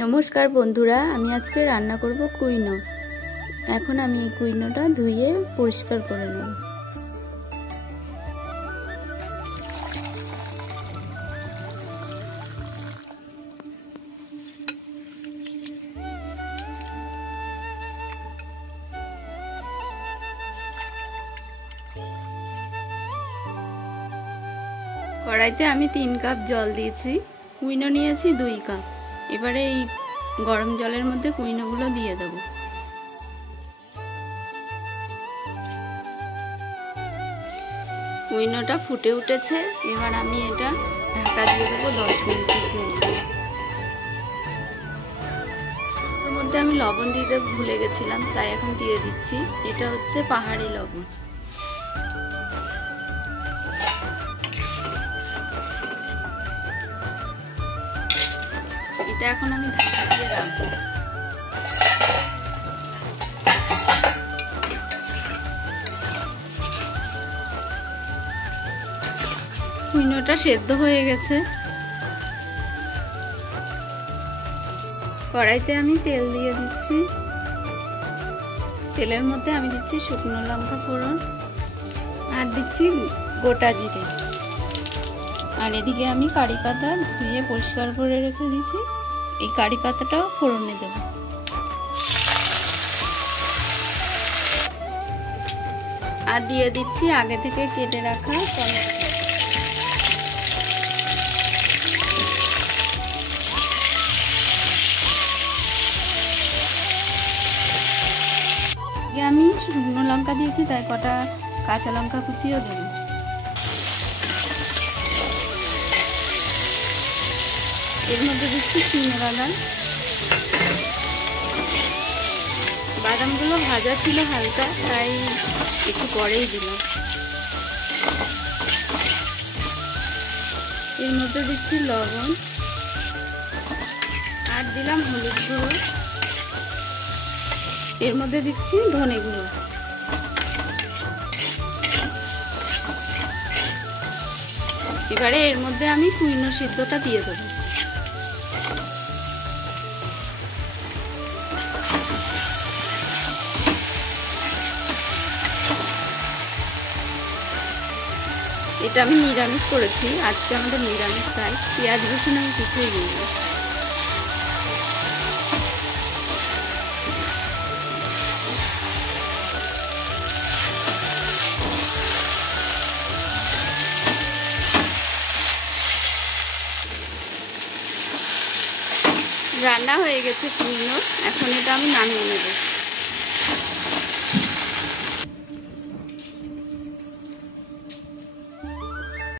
नमस्कार बंधुरा आमी आज के रान्ना करब कुइनो। एखन आमी कुइनोटा धुए परिष्कार करे नेब। कड़ाईते आमी 3 कप जल दिएछि, कुइनो निएछि 2 कप। এবারে এই গরম জলের মধ্যে কুইনোগুলো দিয়ে দেব। কুইনোটা ফুটে উঠেছে, এবার আমি এটা ঢাকা দিয়ে দেব 10 মিনিটের জন্য। এর মধ্যে আমি লবণ দিতে ভুলে গেছিলাম, তাই এখন দিয়ে দিচ্ছি। এটা হচ্ছে পাহাড়ি লবণ। এটা এখন আমি ঢাকা দিয়ে রাখবো। কুইনোটা সেদ্ধ হয়ে গেছে। কড়াইতে আমি তেল দিয়ে দিচ্ছি। তেলের মধ্যে আমি দিচ্ছি শুকনো লঙ্কা ফোড়ন আর দিচ্ছি গোটা জিরে। আর এদিকে আমি কারি পাতা ধুয়ে পরিষ্কার করে রেখে দিয়েছি, এই কারি পাতাটাও ফোড়নে দেব। আর দিয়ে দিচ্ছি আগে থেকে কেটে রাখা টমেটো। আমি শুকনো লঙ্কা দিয়েছি, তাই কটা কাঁচা লঙ্কা কুচিও দেব। এর মধ্যে দিচ্ছি চিনে বাদাম। বাদামগুলো ভাজা ছিল হালকা, তাই একটু পরেই দিলাম। এর মধ্যে দিচ্ছি লবণ আর দিলাম হলুদ গুঁড়ো। এর মধ্যে দিচ্ছি ধনে গুঁড়ো। এবারে এর মধ্যে আমি কুইনো সিদ্ধটা দিয়ে দেবো। এটা আমি নিরামিষ করেছি, আজকে আমাদের নিরামিষ, তাই পেঁয়াজ রসুন আমি কিছুই দিইনি। রান্না হয়ে গেছে কুইনো, এখন এটা আমি নামিয়ে নেব।